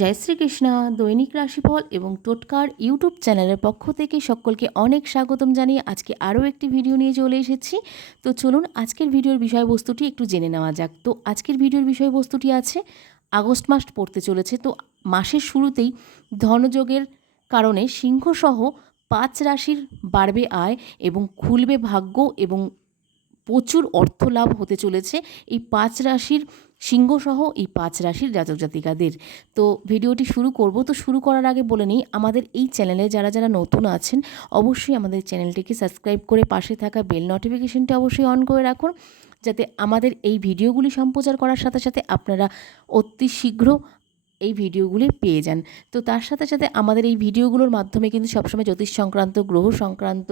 জয় শ্রীকৃষ্ণা, দৈনিক রাশিফল এবং টোটকার ইউটিউব চ্যানেলের পক্ষ থেকে সকলকে অনেক স্বাগতম জানিয়ে আজকে আরও একটি ভিডিও নিয়ে চলে এসেছি। তো চলুন আজকের ভিডিওর বিষয়বস্তুটি একটু জেনে নেওয়া যাক। তো আজকের ভিডিওর বিষয়বস্তুটি আছে, আগস্ট মাস পড়তে চলেছে। তো মাসের শুরুতেই ধনযোগের কারণে সিংহসহ পাঁচ রাশির বাড়বে আয় এবং খুলবে ভাগ্য এবং প্রচুর অর্থ লাভ হতে চলেছে। এই পাঁচ রাশির সিংহসহ এই পাঁচ রাশির জাতক জাতিকাদের। তো ভিডিওটি শুরু করব। তো শুরু করার আগে বলে নিই, আমাদের এই চ্যানেলে যারা যারা নতুন আছেন, অবশ্যই আমাদের চ্যানেলটিকে সাবস্ক্রাইব করে পাশে থাকা বেল নোটিফিকেশনটি অবশ্যই অন করে রাখুন, যাতে আমাদের এই ভিডিওগুলি সম্প্রচার করার সাথে সাথে আপনারা অতি শীঘ্র এই ভিডিওগুলি পেয়ে যান। তো তার সাথে সাথে আমাদের এই ভিডিওগুলোর মাধ্যমে কিন্তু সবসময় জ্যোতিষ সংক্রান্ত, গ্রহ সংক্রান্ত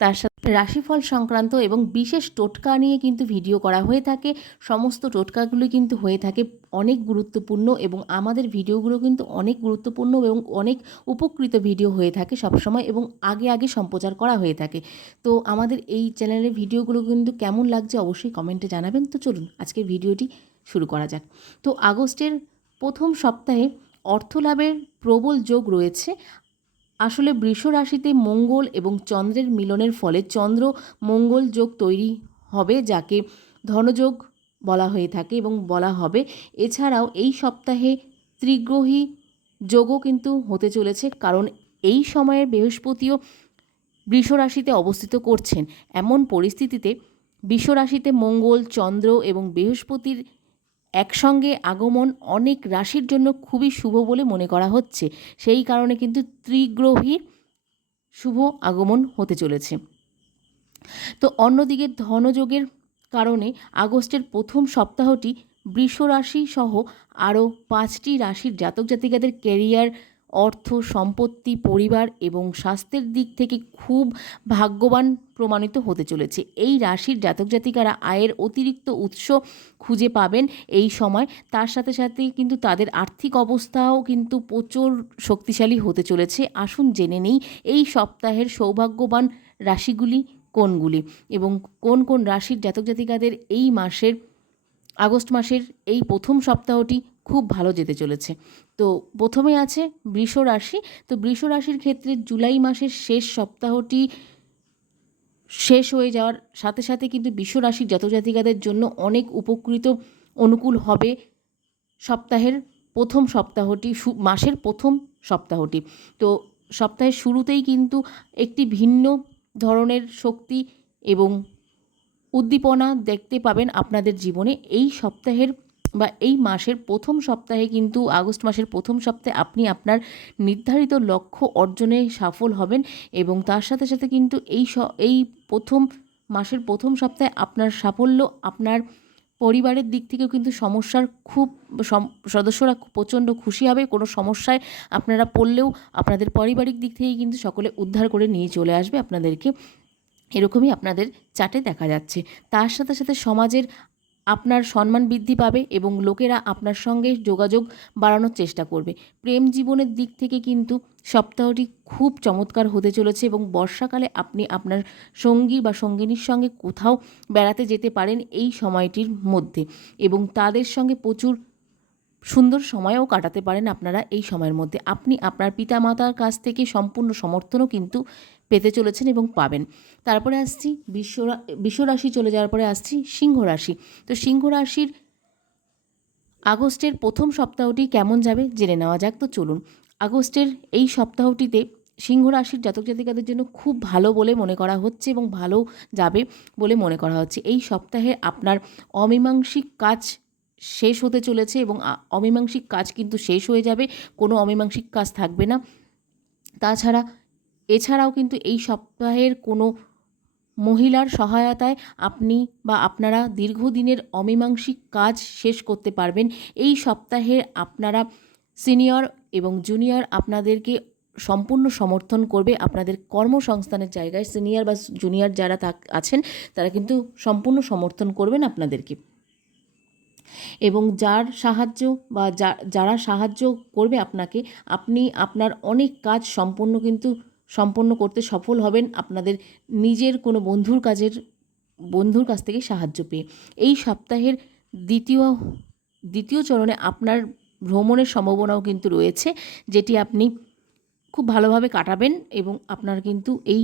তার সাথে রাশিফল সংক্রান্ত এবং বিশেষ টোটকা নিয়ে কিন্তু ভিডিও করা হয়ে থাকে। সমস্ত টোটকাগুলি কিন্তু হয়ে থাকে অনেক গুরুত্বপূর্ণ এবং আমাদের ভিডিওগুলো কিন্তু অনেক গুরুত্বপূর্ণ এবং অনেক উপকৃত ভিডিও হয়ে থাকে সবসময় এবং আগে আগে সম্প্রচার করা হয়ে থাকে। তো আমাদের এই চ্যানেলের ভিডিওগুলো কিন্তু কেমন লাগছে অবশ্যই কমেন্টে জানাবেন। তো চলুন আজকের ভিডিওটি শুরু করা যাক। তো আগস্টের প্রথম সপ্তাহে অর্থলাভের প্রবল যোগ রয়েছে। আসলে বৃষ রাশিতে মঙ্গল এবং চন্দ্রের মিলনের ফলে চন্দ্র মঙ্গল যোগ তৈরি হবে যাকে ধনযোগ বলা হয়ে থাকে এবং বলা হবে। এছাড়াও এই সপ্তাহে ত্রিগ্রহী যোগও কিন্তু হতে চলেছে কারণ এই সময়ে বৃহস্পতিও বৃষ রাশিতে অবস্থিত করছেন। এমন পরিস্থিতিতে বৃষ রাশিতে মঙ্গল, চন্দ্র এবং বৃহস্পতির একসঙ্গে আগমন অনেক রাশির জন্য খুবই শুভ বলে মনে করা হচ্ছে। সেই কারণে কিন্তু ত্রিগ্রহী শুভ আগমন হতে চলেছে। তো অন্যদিকে ধনযোগের কারণে আগস্টের প্রথম সপ্তাহটি বৃষ রাশি সহ আরও পাঁচটি রাশির জাতক জাতিকাদের ক্যারিয়ার অর্থ, সম্পত্তি, পরিবার এবং স্বাস্থ্যের দিক থেকে খুব ভাগ্যবান প্রমাণিত হতে চলেছে। এই রাশির জাতক জাতিকারা আয়ের অতিরিক্ত উৎস খুঁজে পাবেন এই সময়। তার সাথে সাথে কিন্তু তাদের আর্থিক অবস্থাও কিন্তু প্রচুর শক্তিশালী হতে চলেছে। আসুন জেনে নেই, এই সপ্তাহের সৌভাগ্যবান রাশিগুলি কোনগুলি এবং কোন কোন রাশির জাতক জাতিকাদের এই মাসের, আগস্ট মাসের এই প্রথম সপ্তাহটি খুব ভালো যেতে চলেছে। তো প্রথমে আছে বৃষ রাশি। তো বৃষ রাশির ক্ষেত্রে জুলাই মাসের শেষ সপ্তাহটি শেষ হয়ে যাওয়ার সাথে সাথে কিন্তু বিশ্ব রাশির জাতজাতিকাদের জন্য অনেক উপকৃত অনুকূল হবে সপ্তাহের প্রথম সপ্তাহটি মাসের প্রথম সপ্তাহটি। তো সপ্তাহের শুরুতেই কিন্তু একটি ভিন্ন ধরনের শক্তি এবং উদ্দীপনা দেখতে পাবেন আপনাদের জীবনে। এই সপ্তাহের বা এই মাসের প্রথম সপ্তাহে কিন্তু আগস্ট মাসের প্রথম সপ্তাহে আপনি আপনার নির্ধারিত লক্ষ্য অর্জনে সফল হবেন এবং তার সাথে সাথে কিন্তু এই এই প্রথম মাসের প্রথম সপ্তাহে আপনার সাফল্য, আপনার পরিবারের দিক থেকেও কিন্তু সমস্যার খুব সদস্যরা প্রচণ্ড খুশি হবে। কোনো সমস্যায় আপনারা পড়লেও আপনাদের পারিবারিক দিক থেকেই কিন্তু সকলে উদ্ধার করে নিয়ে চলে আসবে। আপনাদেরকে এরকমই আপনাদের চাটে দেখা যাচ্ছে। তার সাথে সাথে সমাজের আপনার সম্মান বৃদ্ধি পাবে এবং লোকেরা আপনার সঙ্গে যোগাযোগ বাড়ানোর চেষ্টা করবে। প্রেম জীবনের দিক থেকে কিন্তু সপ্তাহটি খুব চমৎকার হতে চলেছে এবং বর্ষাকালে আপনি আপনার সঙ্গী বা সঙ্গিনীর সঙ্গে কোথাও বেড়াতে যেতে পারেন এই সময়টির মধ্যে এবং তাদের সঙ্গে প্রচুর সুন্দর সময়ও কাটাতে পারেন আপনারা এই সময়ের মধ্যে। আপনি আপনার পিতামাতার কাছ থেকে সম্পূর্ণ সমর্থনও কিন্তু পেতে চলেছেন এবং পাবেন। তারপরে আসছি বিশ্ব বিশ্বরাশি চলে যাওয়ার পরে আসছি সিংহ রাশি। তো সিংহ রাশির আগস্টের প্রথম সপ্তাহটি কেমন যাবে জেনে নেওয়া যাক। তো চলুন, আগস্টের এই সপ্তাহটিতে সিংহ রাশির জাতক জাতিকাদের জন্য খুব ভালো বলে মনে করা হচ্ছে এবং ভালো যাবে বলে মনে করা হচ্ছে। এই সপ্তাহে আপনার অমীমাংসিক কাজ শেষ হতে চলেছে এবং অমীমাংসিক কাজ কিন্তু শেষ হয়ে যাবে, কোনো অমীমাংসিক কাজ থাকবে না। তাছাড়া এছাড়াও কিন্তু এই সপ্তাহের কোনো মহিলার সহায়তায় আপনি বা আপনারা দীর্ঘদিনের অমীমাংসিক কাজ শেষ করতে পারবেন। এই সপ্তাহে আপনারা সিনিয়র এবং জুনিয়র আপনাদেরকে সম্পূর্ণ সমর্থন করবে। আপনাদের কর্মসংস্থানের জায়গায় সিনিয়র বা জুনিয়র যারা আছেন, তারা কিন্তু সম্পূর্ণ সমর্থন করবেন আপনাদেরকে। এবং যার সাহায্য বা যারা সাহায্য করবে আপনাকে, আপনি আপনার অনেক কাজ সম্পূর্ণ কিন্তু সম্পন্ন করতে সফল হবেন আপনাদের নিজের কোনো বন্ধুর কাজের, বন্ধুর কাছ থেকে সাহায্য পেয়ে। এই সপ্তাহের দ্বিতীয় দ্বিতীয় চরণে আপনার ভ্রমণের সম্ভাবনাও কিন্তু রয়েছে, যেটি আপনি খুব ভালোভাবে কাটাবেন এবং আপনার কিন্তু এই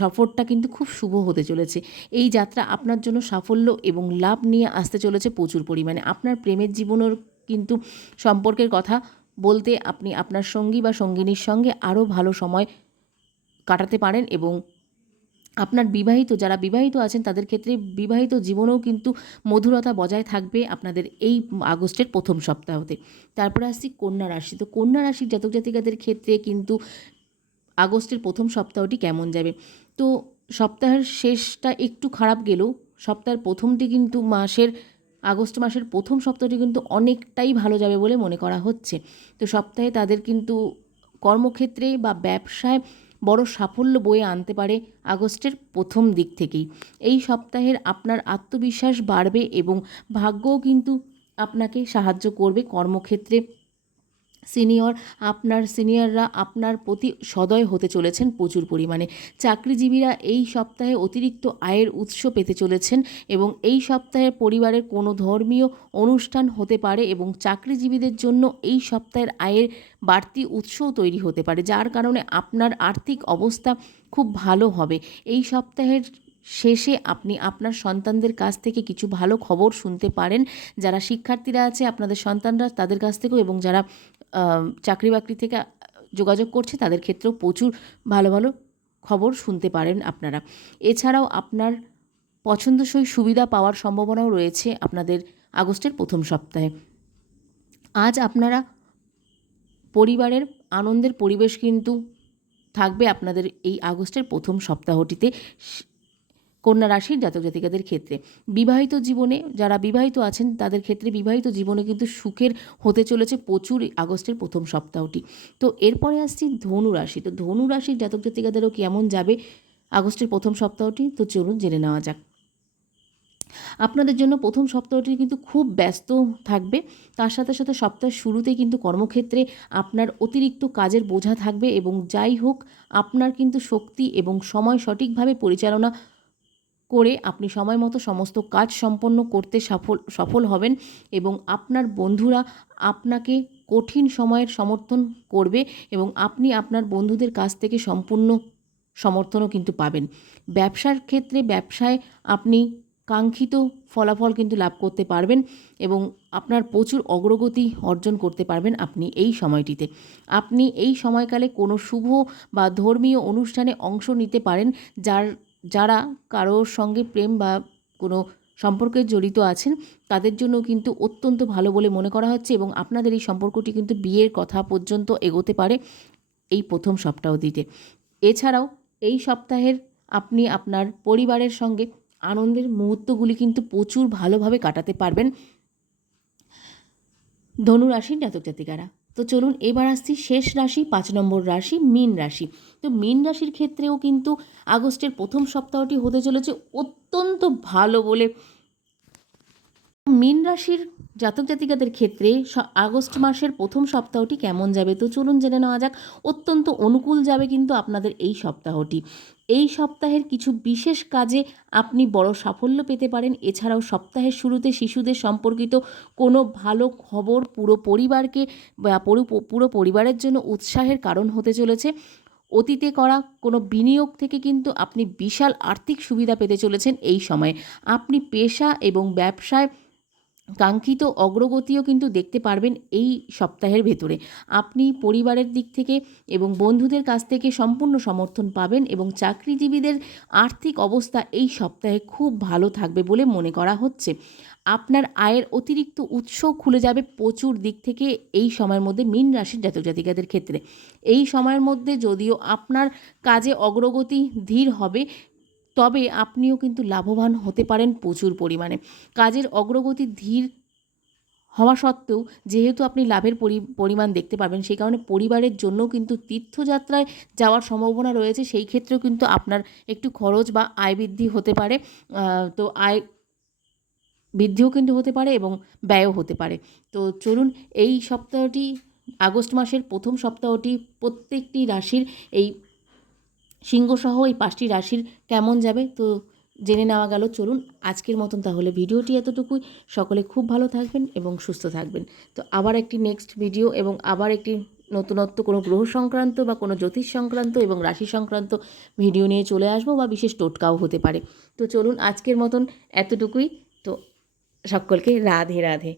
সফরটা কিন্তু খুব শুভ হতে চলেছে। এই যাত্রা আপনার জন্য সাফল্য এবং লাভ নিয়ে আসতে চলেছে প্রচুর পরিমাণে। আপনার প্রেমের জীবনের কিন্তু সম্পর্কের কথা বলতে আপনি আপনার সঙ্গী বা সঙ্গিনীর সঙ্গে আরও ভালো সময় কাটাতে পারেন এবং আপনার বিবাহিত, যারা বিবাহিত আছেন তাদের ক্ষেত্রে বিবাহিত জীবনেও কিন্তু মধুরতা বজায় থাকবে আপনাদের এই আগস্টের প্রথম সপ্তাহতে। তারপরে আসছি কন্যা রাশি। তো কন্যা রাশির জাতক জাতিকাদের ক্ষেত্রে কিন্তু আগস্টের প্রথম সপ্তাহটি কেমন যাবে? তো সপ্তাহের শেষটা একটু খারাপ গেলেও সপ্তাহের প্রথমটি কিন্তু মাসের, আগস্ট মাসের প্রথম সপ্তাহটি কিন্তু অনেকটাই ভালো যাবে বলে মনে করা হচ্ছে। তো সপ্তাহে তাদের কিন্তু কর্মক্ষেত্রে বা ব্যবসায় বড় সাফল্য বয়ে আনতে পারে আগস্টের প্রথম দিক থেকেই। এই সপ্তাহের আপনার আত্মবিশ্বাস বাড়বে এবং ভাগ্যও কিন্তু আপনাকে সাহায্য করবে কর্মক্ষেত্রে। সিনিয়র, আপনার সিনিয়ররা আপনার প্রতি সদয় হতে চলেছেন প্রচুর পরিমাণে। চাকরিজীবীরা এই সপ্তাহে অতিরিক্ত আয়ের উৎস পেতে চলেছেন এবং এই সপ্তাহে পরিবারের কোনো ধর্মীয় অনুষ্ঠান হতে পারে এবং চাকরিজীবীদের জন্য এই সপ্তাহের আয়ের বাড়তি উৎসও তৈরি হতে পারে, যার কারণে আপনার আর্থিক অবস্থা খুব ভালো হবে। এই সপ্তাহের শেষে আপনি আপনার সন্তানদের কাছ থেকে কিছু ভালো খবর শুনতে পারেন। যারা শিক্ষার্থীরা আছে, আপনাদের সন্তানরা তাদের কাছ থেকেও এবং যারা চাকরি বাকরি থেকে যোগাযোগ করছে, তাদের ক্ষেত্রেও প্রচুর ভালো ভালো খবর শুনতে পারেন আপনারা। এছাড়াও আপনার পছন্দসই সুবিধা পাওয়ার সম্ভাবনাও রয়েছে আপনাদের আগস্টের প্রথম সপ্তাহে। আজ আপনারা পরিবারের আনন্দের পরিবেশ কিন্তু থাকবে আপনাদের এই আগস্টের প্রথম সপ্তাহটিতে। কন্যা রাশির জাতক জাতিকাদের ক্ষেত্রে। বিবাহিত জীবনে যারা বিবাহিত আছেন, তাদের ক্ষেত্রে বিবাহিত জীবনে কিন্তু সুখের হতে চলেছে প্রচুর আগস্টের প্রথম সপ্তাহটি। তো এরপরে আসছি ধনু রাশি। তো ধনু রাশির জাতক জাতিকাদেরও কেমন যাবে আগস্টের প্রথম সপ্তাহটি? তো চলুন জেনে নেওয়া যাক। আপনাদের জন্য প্রথম সপ্তাহটি কিন্তু খুব ব্যস্ত থাকবে। তার সাথে সাথে সপ্তাহের শুরুতে কিন্তু কর্মক্ষেত্রে আপনার অতিরিক্ত কাজের বোঝা থাকবে এবং যাই হোক, আপনার কিন্তু শক্তি এবং সময় সঠিকভাবে পরিচালনা করে আপনি সময় মতো সমস্ত কাজ সম্পন্ন করতে সফল সফল হবেন এবং আপনার বন্ধুরা আপনাকে কঠিন সময়ের সমর্থন করবে এবং আপনি আপনার বন্ধুদের কাছ থেকে সম্পূর্ণ সমর্থনও কিন্তু পাবেন। ব্যবসার ক্ষেত্রে ব্যবসায় আপনি কাঙ্ক্ষিত ফলাফল কিন্তু লাভ করতে পারবেন এবং আপনার প্রচুর অগ্রগতি অর্জন করতে পারবেন আপনি এই সময়টিতে। আপনি এই সময়কালে কোনো শুভ বা ধর্মীয় অনুষ্ঠানে অংশ নিতে পারেন, যার যারা কারোর সঙ্গে প্রেম বা কোনো সম্পর্কে জড়িত আছেন, তাদের জন্য কিন্তু অত্যন্ত ভালো বলে মনে করা হচ্ছে এবং আপনাদের এই সম্পর্কটি কিন্তু বিয়ের কথা পর্যন্ত এগোতে পারে এই প্রথম সপ্তাহ দিতে। এছাড়াও এই সপ্তাহের আপনি আপনার পরিবারের সঙ্গে আনন্দের মুহূর্তগুলি কিন্তু প্রচুর ভালোভাবে কাটাতে পারবেন। ধনু রাশির জাতক জাতিকারা তো চলুন এবার আসছি শেষ রাশি, পাঁচ নম্বর রাশি, মীন রাশি। তো মীন রাশির ক্ষেত্রেও কিন্তু আগস্টের প্রথম সপ্তাহটি হতে চলেছে অত্যন্ত ভালো বলে। মীন রাশির জাতক জাতিকাদের ক্ষেত্রে আগস্ট মাসের প্রথম সপ্তাহটি কেমন যাবে? তো চলুন জেনে নেওয়া যাক, অত্যন্ত অনুকূল যাবে কিন্তু আপনাদের এই সপ্তাহটি। এই সপ্তাহের কিছু বিশেষ কাজে আপনি বড় সাফল্য পেতে পারেন। এছাড়াও সপ্তাহের শুরুতে শিশুদের সম্পর্কিত কোনো ভালো খবর পুরো পরিবারকে পুরো পরিবারের জন্য উৎসাহের কারণ হতে চলেছে। অতীতে করা কোনো বিনিয়োগ থেকে কিন্তু আপনি বিশাল আর্থিক সুবিধা পেতে চলেছেন এই সময়ে। আপনি পেশা এবং ব্যবসায় কাঙ্ক্ষিত অগ্রগতিও কিন্তু দেখতে পারবেন এই সপ্তাহের ভেতরে। আপনি পরিবারের দিক থেকে এবং বন্ধুদের কাছ থেকে সম্পূর্ণ সমর্থন পাবেন এবং চাকরিজীবীদের আর্থিক অবস্থা এই সপ্তাহে খুব ভালো থাকবে বলে মনে করা হচ্ছে। আপনার আয়ের অতিরিক্ত উৎস খুলে যাবে প্রচুর দিক থেকে এই সময়ের মধ্যে মীন রাশির জাতক জাতিকাদের ক্ষেত্রে। এই সময়ের মধ্যে যদিও আপনার কাজে অগ্রগতি ধীর হবে তবে আপনিও কিন্তু লাভবান হতে পারেন প্রচুর পরিমাণে। কাজের অগ্রগতি ধীর হওয়া সত্ত্বেও যেহেতু আপনি লাভের পরি, পরিমাণ দেখতে পাবেন সেই কারণে পরিবারের জন্য কিন্তু তীর্থযাত্রায় যাওয়ার সম্ভাবনা রয়েছে, সেই ক্ষেত্রেও কিন্তু আপনার একটু খরচ বা আয় বৃদ্ধি হতে পারে। তো আয় বৃদ্ধিও কিন্তু হতে পারে এবং ব্যয়ও হতে পারে। তো চলুন এই সপ্তাহটি, আগস্ট মাসের প্রথম সপ্তাহটি প্রত্যেকটি রাশির এই সিংহসহ এই পাঁচটি রাশির কেমন যাবে? তো জেনে নেওয়া গেল, চলুন আজকের মতন তাহলে ভিডিওটি এতটুকুই। সকলে খুব ভালো থাকবেন এবং সুস্থ থাকবেন। তো আবার একটি নেক্সট ভিডিও এবং আবার একটি নতুনত্ব, কোনো গ্রহ সংক্রান্ত বা কোনো জ্যোতিষ সংক্রান্ত এবং রাশি সংক্রান্ত ভিডিও নিয়ে চলে আসব বা বিশেষ টোটকাও হতে পারে। তো চলুন আজকের মতন এতটুকুই। তো সকলকে রাধে রাধে।